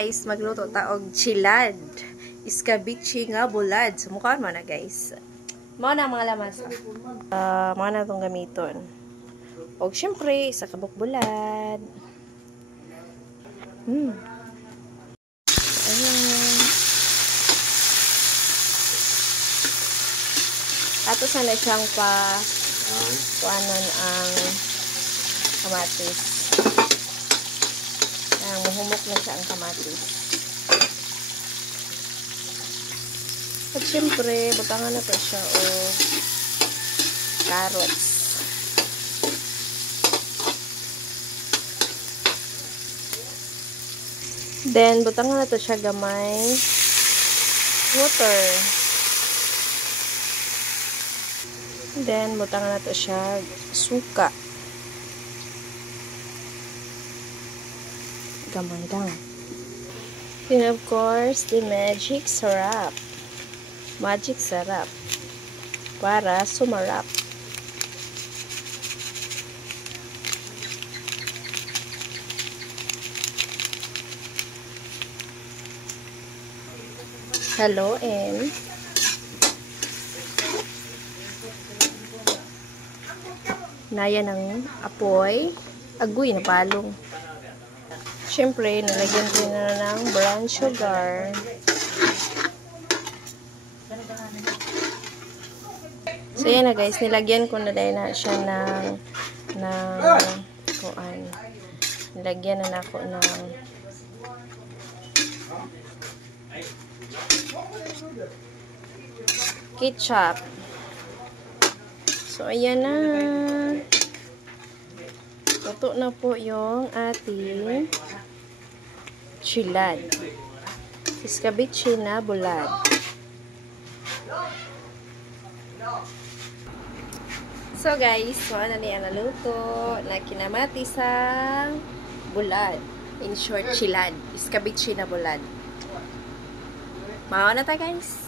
Guys, magluto ta og chilad. Iskabichi nga bulad. Sumukaan mo na, guys. Mao na mga lamas. Mga na itong gamiton. Og syempre, isa kabuk bulad. Ayan. Ato sana siyang kuanon ang kamatis. Muhumok na siya ang kamatis. At syempre, butangan na to siya o carrots. Then, butangan na to siya gamay water. Then, butangan na to siya suka. Gamay lang. And of course, the magic syrup. Magic syrup. Para sumarap. Haluin. Naya ng apoy. Agoy na palong. Siyempre, nilagyan ko na ng brown sugar. So, yan na guys. Nilagyan ko na dahil na siya ng kuan. Nilagyan na ako ng ketchup. So, ayan na. Luto na po yung ating chilad. Iskabichi na bulad. So guys, ano na yan naluto na kinamati sa bulad. In short, chilad. Iskabichi na bulad. Mao na ta guys.